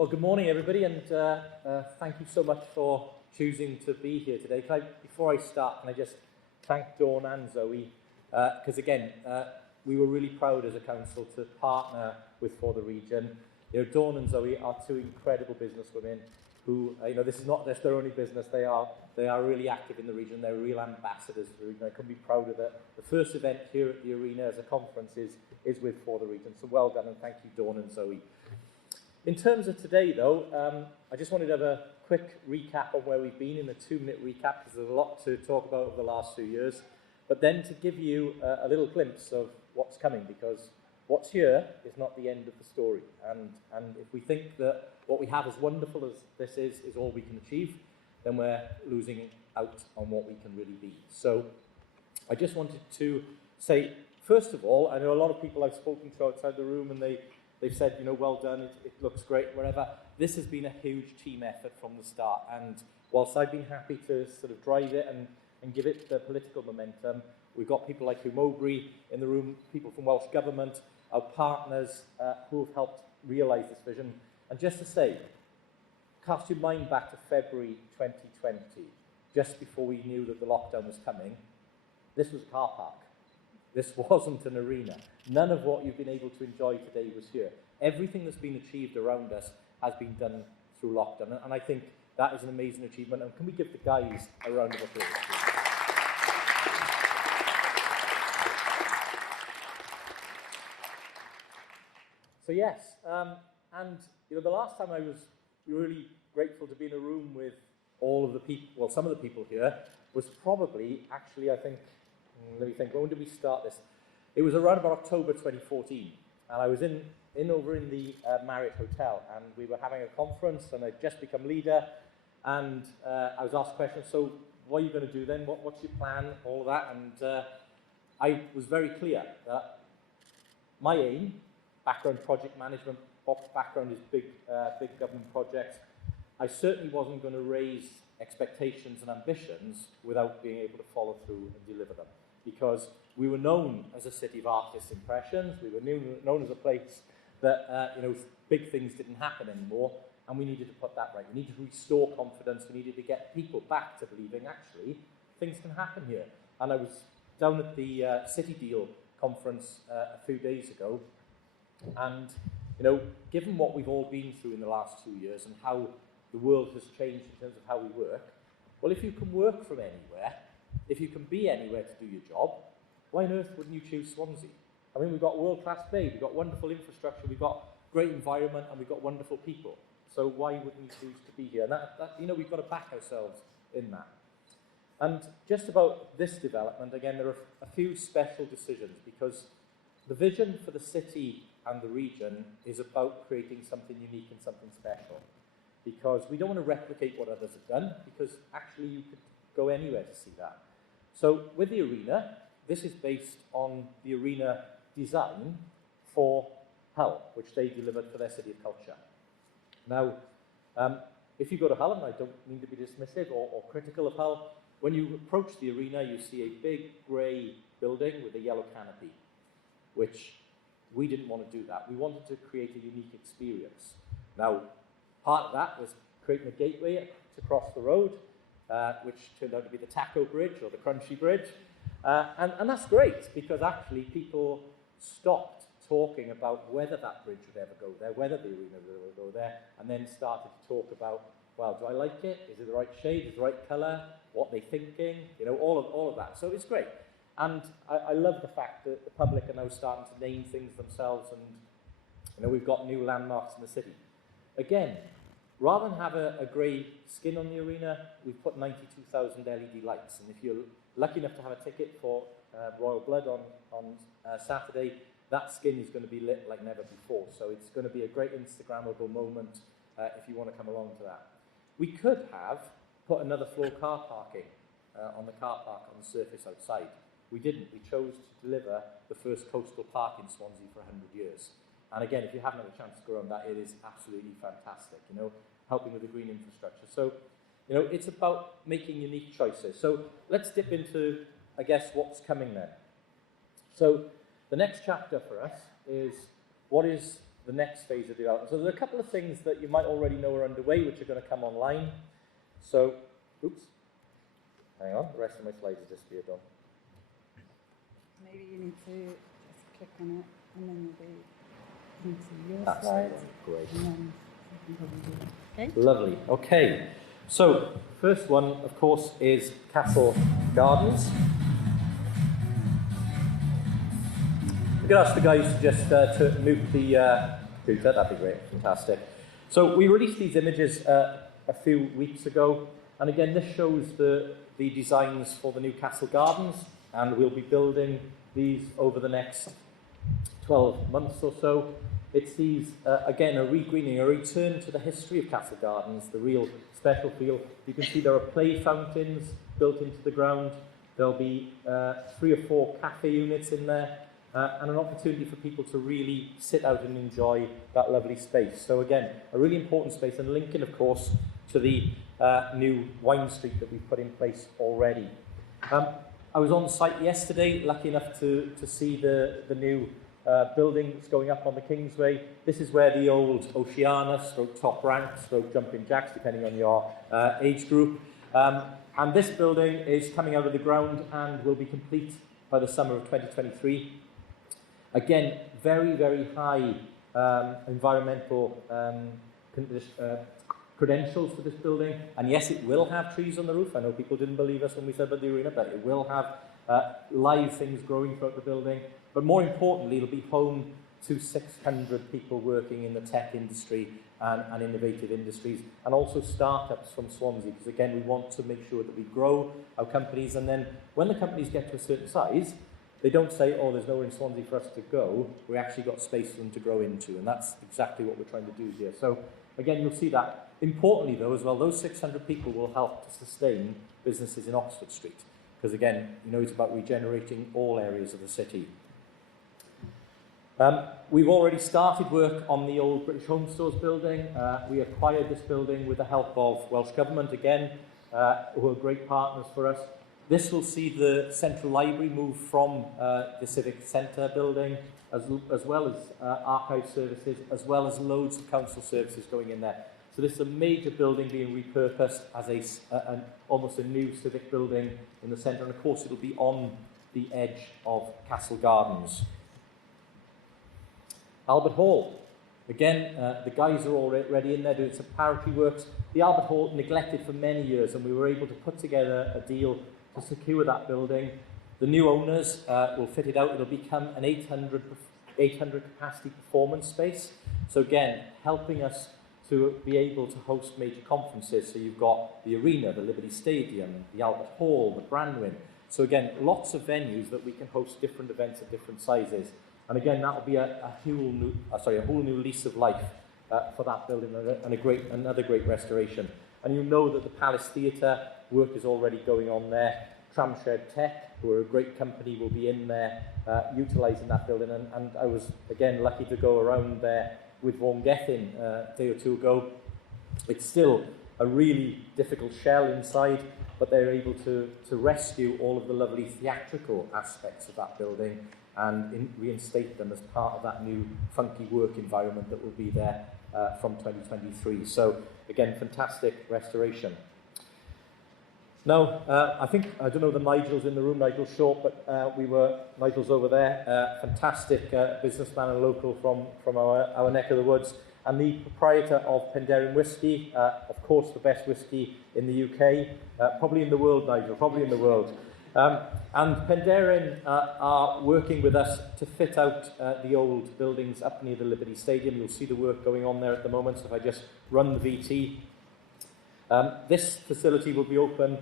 Well, good morning, everybody, and thank you so much for choosing to be here today. Before I start, can I just thank Dawn and Zoe, because again, we were really proud as a council to partner with For the Region. You know, Dawn and Zoe are two incredible businesswomen who, this is not just their only business. They are really active in the region. They're real ambassadors for the region. I couldn't be prouder that the first event here at the arena as a conference is with For the Region. So well done, and thank you, Dawn and Zoe. In terms of today, though, I just wanted to have a quick recap on where we've been in a 2-minute recap, because there's a lot to talk about over the last 2 years, but then to give you a little glimpse of what's coming, because what's here is not the end of the story. And if we think that what we have, as wonderful as this is all we can achieve, then we're losing out on what we can really be. So I just wanted to say, first of all, I know a lot of people I've spoken to outside the room, and they've said, well done, it looks great, whatever. This has been a huge team effort from the start, and whilst I've been happy to sort of drive it and give it the political momentum, we've got people like Hugh Mowbray in the room, people from Welsh Government, our partners who have helped realise this vision. And just to say, cast your mind back to February 2020, just before we knew that the lockdown was coming. This was a car park. This wasn't an arena. None of what you've been able to enjoy today was here. Everything that's been achieved around us has been done through lockdown. And I think that is an amazing achievement. And can we give the guys a round of applause? So yes, and the last time I was really grateful to be in a room with all of the people, well, some of the people here, was probably, actually, I think, let me think, when did we start this? It was around about October 2014, and I was over in the Marriott Hotel, and we were having a conference, and I'd just become leader, and I was asked questions, so what are you going to do then? What's your plan? All of that, and I was very clear that my aim, background project management, background is big government projects, I certainly wasn't going to raise expectations and ambitions without being able to follow through and deliver them. Because we were known as a city of artists' impressions, we were known as a place that big things didn't happen anymore, and we needed to put that right. We needed to restore confidence, we needed to get people back to believing, actually, things can happen here. And I was down at the City Deal conference a few days ago, and given what we've all been through in the last 2 years and how the world has changed in terms of how we work, well, if you can work from anywhere, if you can be anywhere to do your job, why on earth wouldn't you choose Swansea? I mean, we've got world-class bay, we've got wonderful infrastructure, we've got great environment, and we've got wonderful people. So why wouldn't you choose to be here? And that we've got to back ourselves in that. And just about this development, again, there are a few special decisions, because the vision for the city and the region is about creating something unique and something special. Because we don't want to replicate what others have done, because actually you could go anywhere to see that. So with the arena, this is based on the arena design for Hull, which they delivered for their City of Culture. Now, if you go to Hull, and I don't mean to be dismissive or critical of Hull, when you approach the arena, you see a big grey building with a yellow canopy, which we didn't want to do that. We wanted to create a unique experience. Now, part of that was creating a gateway to cross the road, which turned out to be the Taco Bridge or the Crunchy Bridge. And that's great, because actually people stopped talking about whether that bridge would ever go there, whether the arena would ever go there, and then started to talk about, well, do I like it? Is it the right shade? Is it the right colour? What they're thinking? All of that. So it's great. And I love the fact that the public are now starting to name things themselves, and we've got new landmarks in the city. Again, rather than have a grey skin on the arena, we've put 92,000 LED lights. And if you're lucky enough to have a ticket for Royal Blood on Saturday, that skin is going to be lit like never before. So it's going to be a great Instagrammable moment if you want to come along to that. We could have put another floor car parking on the car park on the surface outside. We didn't. We chose to deliver the first coastal park in Swansea for 100 years. And again, if you haven't had a chance to go around that, it is absolutely fantastic, helping with the green infrastructure. So, it's about making unique choices. So let's dip into, I guess, what's coming then. So the next chapter for us is, what is the next phase of development. So there are a couple of things that you might already know are underway, which are going to come online. So, oops, hang on, the rest of my slides have disappeared on. Maybe you need to just click on it, and then you'll be into your slides. Great. And then you can probably do it. Okay? Lovely. Okay. So, first one, of course, is Castle Gardens. We could ask the guys just to move the computer. That'd be great. Fantastic. So, we released these images a few weeks ago, and again, this shows the designs for the new Castle Gardens, and we'll be building these over the next 12 months or so. It sees, again, a regreening, a return to the history of Castle Gardens, the real special feel. You can see there are play fountains built into the ground. There'll be 3 or 4 cafe units in there, and an opportunity for people to really sit out and enjoy that lovely space. So again, a really important space, and linking, of course, to the new wine street that we've put in place already. I was on site yesterday, lucky enough to see the new building that's going up on the Kingsway. This is where the old Oceana, Top Rank, Jumping Jacks, depending on your age group. And this building is coming out of the ground and will be complete by the summer of 2023. Again, very, very high environmental credentials for this building. And yes, it will have trees on the roof. I know people didn't believe us when we said about the arena, but it will have live things growing throughout the building. But more importantly, it'll be home to 600 people working in the tech industry and innovative industries, and also startups from Swansea, because again, we want to make sure that we grow our companies, and then when the companies get to a certain size, they don't say, oh, there's nowhere in Swansea for us to go. We actually got space for them to grow into, and that's exactly what we're trying to do here. So again, you'll see that. Importantly, though, as well, those 600 people will help to sustain businesses in Oxford Street, because again, you know, it's about regenerating all areas of the city. We've already started work on the old British Home Stores building. We acquired this building with the help of Welsh Government, again, who are great partners for us. This will see the Central Library move from the Civic Centre building, as well as archive services, as well as loads of council services going in there. So this is a major building being repurposed as almost a new civic building in the centre, and of course it'll be on the edge of Castle Gardens. Albert Hall. Again, the guys are already in there doing some preparatory works. The Albert Hall neglected for many years, and we were able to put together a deal to secure that building. The new owners will fit it out. It'll become an 800 capacity performance space. So again, helping us to be able to host major conferences. So you've got the arena, the Liberty Stadium, the Albert Hall, the Brandwin. So again, lots of venues that we can host different events of different sizes. And again, that will be a whole new lease of life for that building, and another great restoration. And you know that the Palace Theatre work is already going on there. Tramshed Tech, who are a great company, will be in there utilising that building. And I was, again, lucky to go around there with Vaughan Gethin a day or two ago. It's still a really difficult shell inside, but they're able to rescue all of the lovely theatrical aspects of that building and reinstate them as part of that new funky work environment that will be there from 2023. So again, fantastic restoration. Now, I don't know the Nigel's in the room, Nigel Short, but Nigel's over there, fantastic businessman and local from our neck of the woods, and the proprietor of Penderyn Whisky, of course the best whisky in the UK, probably in the world, Nigel, probably in the world. And Penderyn are working with us to fit out the old buildings up near the Liberty Stadium. You'll see the work going on there at the moment, so if I just run the VT. This facility will be open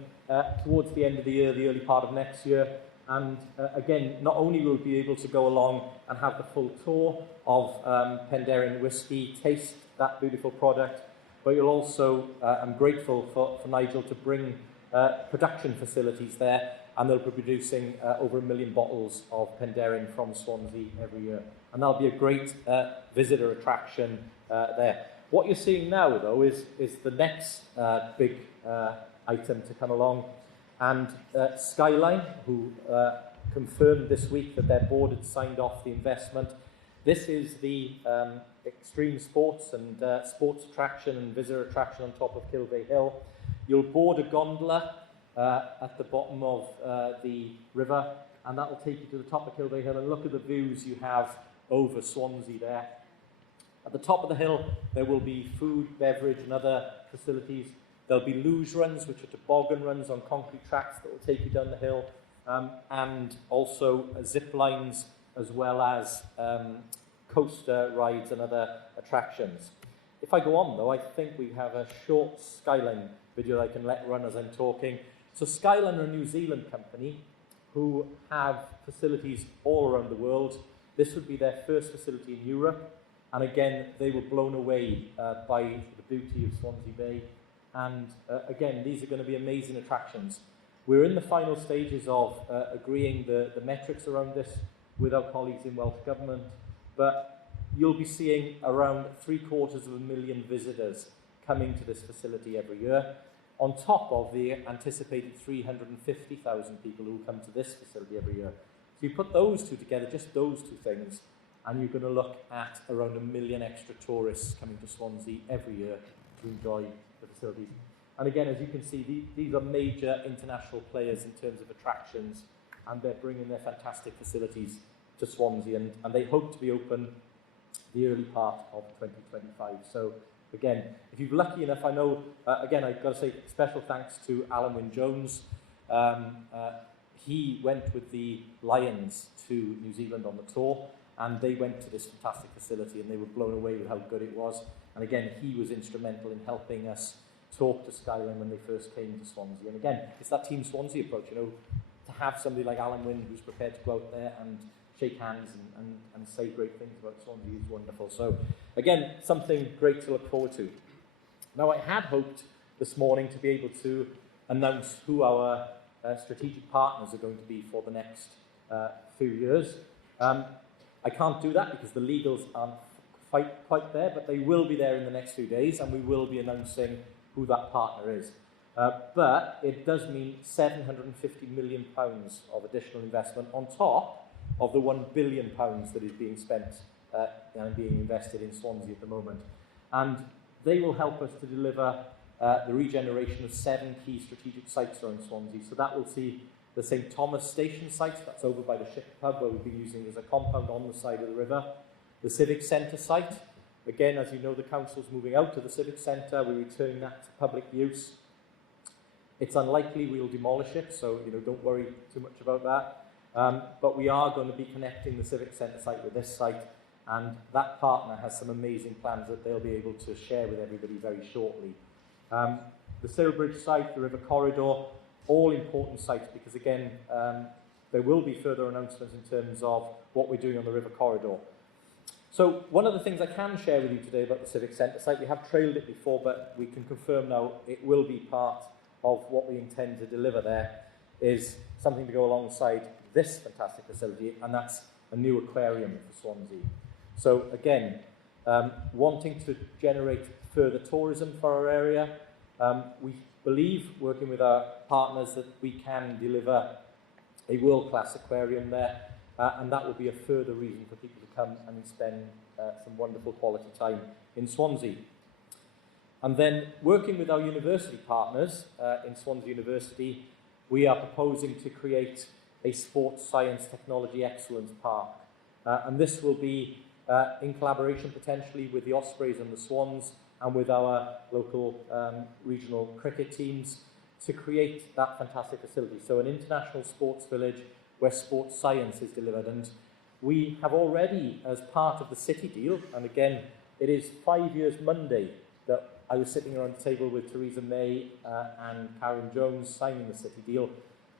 towards the end of the year, the early part of next year. And again, not only will we be able to go along and have the full tour of Penderyn Whisky, taste that beautiful product, but you'll also, I'm grateful for Nigel to bring production facilities there, and they'll be producing over 1 million bottles of Penderyn from Swansea every year. And that'll be a great visitor attraction there. What you're seeing now, though, is the next big item to come along. And Skyline, who confirmed this week that their board had signed off the investment, This is the extreme sports and sports attraction and visitor attraction on top of Kilvey Hill. You'll board a gondola at the bottom of the river, and that will take you to the top of Kilvey Hill, and look at the views you have over Swansea there. At the top of the hill, there will be food, beverage, and other facilities. There'll be luge runs, which are toboggan runs on concrete tracks that will take you down the hill, and also zip lines, as well as coaster rides and other attractions. If I go on, though, I think we have a short Skyline video that I can let run as I'm talking. So Skyline are a New Zealand company who have facilities all around the world. This would be their first facility in Europe. And again, they were blown away by the beauty of Swansea Bay. And again, these are going to be amazing attractions. We're in the final stages of agreeing the metrics around this with our colleagues in Welsh Government. But you'll be seeing around 750,000 visitors coming to this facility every year, on top of the anticipated 350,000 people who come to this facility every year. So you put those two together, just those two things, and you're going to look at around 1 million extra tourists coming to Swansea every year to enjoy the facilities. And again, as you can see, these are major international players in terms of attractions, and they're bringing their fantastic facilities to Swansea, and they hope to be open the early part of 2025. So again, if you're lucky enough, I know, again, I've got to say special thanks to Alan Wynne-Jones. He went with the Lions to New Zealand on the tour, and they went to this fantastic facility, and they were blown away with how good it was. And again, he was instrumental in helping us talk to Skyline when they first came to Swansea. And again, it's that Team Swansea approach, you know, to have somebody like Alan Wynne who's prepared to go out there and shake hands and say great things about Swansea is wonderful. So again, something great to look forward to. Now, I had hoped this morning to be able to announce who our strategic partners are going to be for the next few years. I can't do that because the legals aren't quite there, but they will be there in the next few days, and we will be announcing who that partner is. But it does mean £750 million of additional investment on top of the £1 billion that is being spent and being invested in Swansea at the moment. And they will help us to deliver the regeneration of 7 key strategic sites around Swansea. So that will see the St Thomas Station site, that's over by the Ship Pub, where we've been using as a compound on the side of the river. The Civic Centre site, again, as you know, the council's moving out of the Civic Centre, we're returning that to public use. It's unlikely we'll demolish it, so don't worry too much about that. But we are going to be connecting the Civic Centre site with this site, and that partner has some amazing plans that they'll be able to share with everybody very shortly. The Sailbridge site, the River Corridor, all important sites because, again, there will be further announcements in terms of what we're doing on the River Corridor. So one of the things I can share with you today about the Civic Centre site, we have trailed it before, but we can confirm now it will be part of what we intend to deliver there, is something to go alongside this fantastic facility, and that's a new aquarium for Swansea. So again, wanting to generate further tourism for our area, we believe, working with our partners, that we can deliver a world-class aquarium there, and that will be a further reason for people to come and spend some wonderful quality time in Swansea. And then, working with our university partners in Swansea University, we are proposing to create a sports science technology excellence park. And this will be in collaboration potentially with the Ospreys and the Swans and with our local regional cricket teams to create that fantastic facility. So an international sports village where sports science is delivered. And we have already, as part of the city deal, and again, it is 5 years Monday that I was sitting around the table with Theresa May and Karen Jones signing the city deal.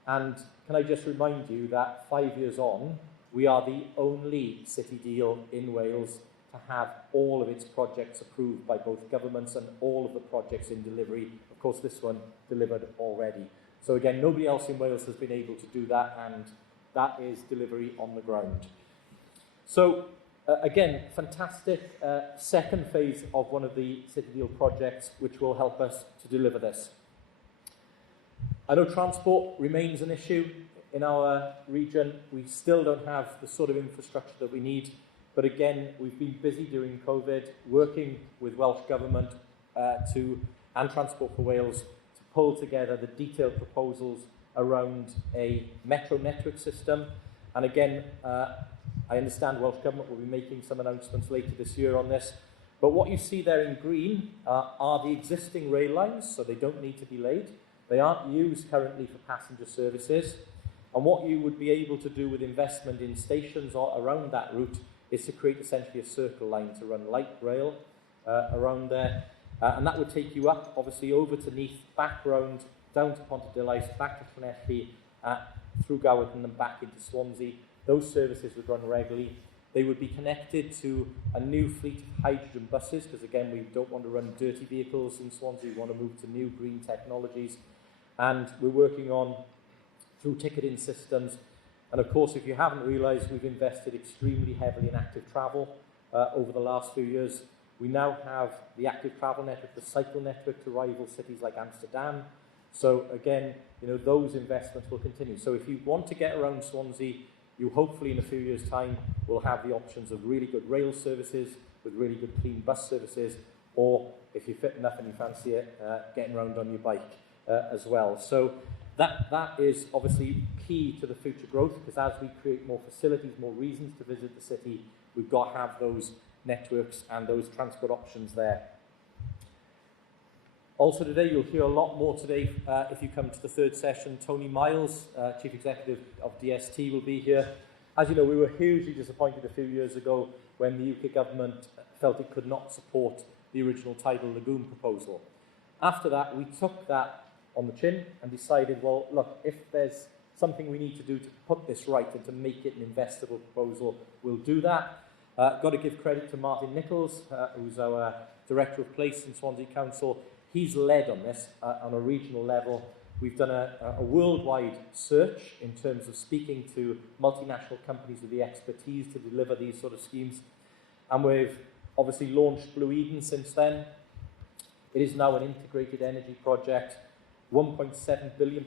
And can I just remind you that 5 years on, we are the only city deal in Wales to have all of its projects approved by both governments and all of the projects in delivery. Of course, this one delivered already. So again, nobody else in Wales has been able to do that, and that is delivery on the ground. So again, fantastic second phase of one of the City Deal projects, which will help us to deliver this. I know transport remains an issue in our region. We still don't have the sort of infrastructure that we need, But again, we've been busy during COVID, working with Welsh Government and Transport for Wales to pull together the detailed proposals around a metro network system. And again, I understand Welsh Government will be making some announcements later this year on this. But what you see there in green are the existing rail lines, so they don't need to be laid. They aren't used currently for passenger services. And what you would be able to do with investment in stations or around that route is to create essentially a circle line to run light rail around there. And that would take you up, obviously, over to Neath, back round, down to Pontarddulais, back to Llanelli, through Goward and then back into Swansea. Those services would run regularly. They would be connected to a new fleet of hydrogen buses, because again, we don't want to run dirty vehicles in Swansea. We want to move to new green technologies. And we're working on, through ticketing systems. And of course, if you haven't realised, we've invested extremely heavily in active travel over the last few years. We now have the active travel network, the cycle network, to rival cities like Amsterdam. So again, those investments will continue. So if you want to get around Swansea, you hopefully in a few years' time will have the options of really good rail services with really good clean bus services, or if you're fit enough and you fancy it, getting around on your bike as well. So that is obviously key to the future growth, because as we create more facilities, more reasons to visit the city, we've got to have those networks and those transport options there. Also today, you'll hear a lot more today if you come to the third session. Tony Miles, Chief Executive of DST, will be here. As you know, we were hugely disappointed a few years ago when the UK government felt it could not support the original tidal lagoon proposal. After that, we took that on the chin and decided, well, look, if there's something we need to do to put this right and to make it an investable proposal, we'll do that. Got to give credit to Martin Nichols, who's our Director of Place in Swansea Council. He's led on this on a regional level. We've done a worldwide search in terms of speaking to multinational companies with the expertise to deliver these sort of schemes. And we've obviously launched Blue Eden since then. It is now an integrated energy project, £1.7 billion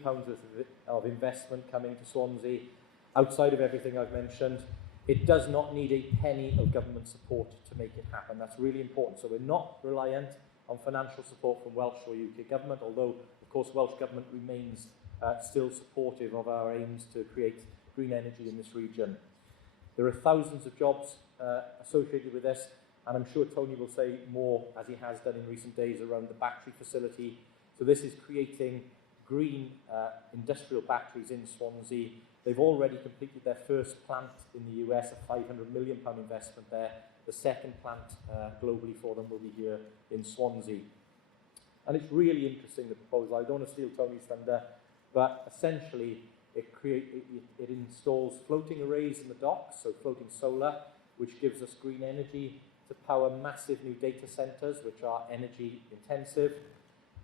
of investment coming to Swansea, outside of everything I've mentioned. It does not need a penny of government support to make it happen. That's really important. So we're not reliant on financial support from Welsh or UK government, although, of course, Welsh government remains still supportive of our aims to create green energy in this region. There are thousands of jobs associated with this, and I'm sure Tony will say more, as he has done in recent days, around the battery facility. So this is creating green industrial batteries in Swansea. They've already completed their first plant in the US, a £500 million investment there. The second plant globally for them will be here in Swansea. And it's really interesting, the proposal. I don't want to steal Tony's thunder, but essentially it installs floating arrays in the docks, so floating solar, which gives us green energy to power massive new data centres, which are energy intensive.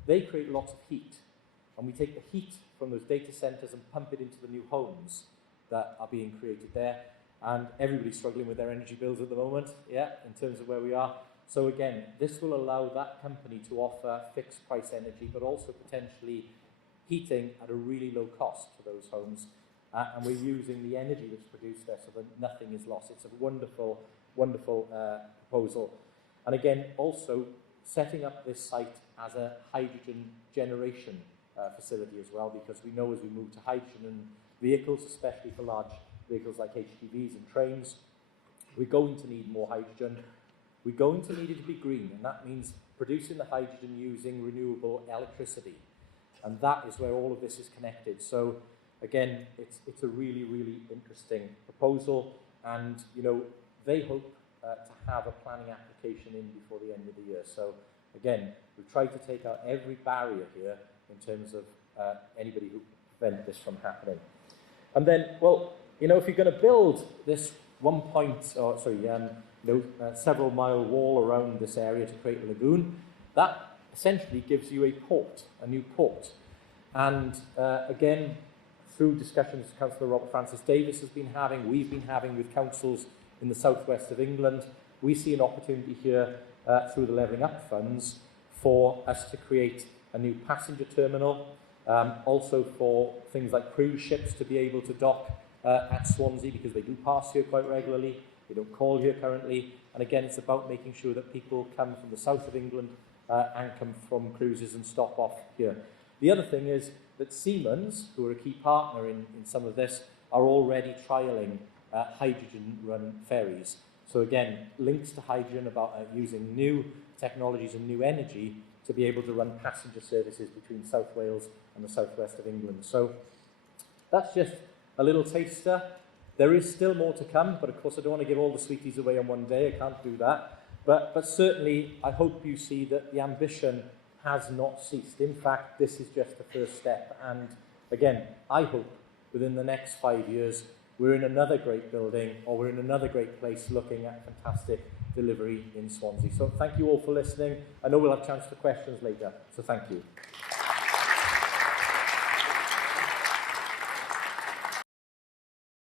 They create lots of heat, and we take the heat from those data centres and pump it into the new homes that are being created there. And everybody's struggling with their energy bills at the moment, in terms of where we are. So again, this will allow that company to offer fixed price energy, but also potentially heating at a really low cost to those homes. And we're using the energy that's produced there so that nothing is lost. It's a wonderful, wonderful proposal. And again, also setting up this site as a hydrogen generation facility as well, because we know as we move to hydrogen vehicles, especially for large vehicles like HGVs and trains, we're going to need more hydrogen. We're going to need it to be green, and that means producing the hydrogen using renewable electricity. And that is where all of this is connected. So again, it's a really, really interesting proposal, and they hope to have a planning application in before the end of the year. So again, we've tried to take out every barrier here in terms of anybody who prevent this from happening. And then, well, if you're going to build this several mile wall around this area to create a lagoon, that essentially gives you a new port. And again, through discussions Councillor Robert Francis Davis has been having, we've been having with councils in the southwest of England, we see an opportunity here through the Levelling Up funds for us to create a new passenger terminal, also for things like cruise ships to be able to dock at Swansea, because they do pass here quite regularly, They don't call here currently. And again, it's about making sure that people come from the south of England and come from cruises and stop off here. The other thing is that Siemens, who are a key partner in some of this, are already trialling hydrogen-run ferries. So again, links to hydrogen about using new technologies and new energy to be able to run passenger services between South Wales and the southwest of England. So that's just a little taster. There is still more to come, but of course I don't want to give all the sweeties away on one day. I can't do that. But certainly, I hope you see that the ambition has not ceased. In fact, this is just the first step. And again, I hope within the next 5 years, we're in another great building or we're in another great place looking at fantastic delivery in Swansea. So thank you all for listening. I know we'll have a chance for questions later, so thank you.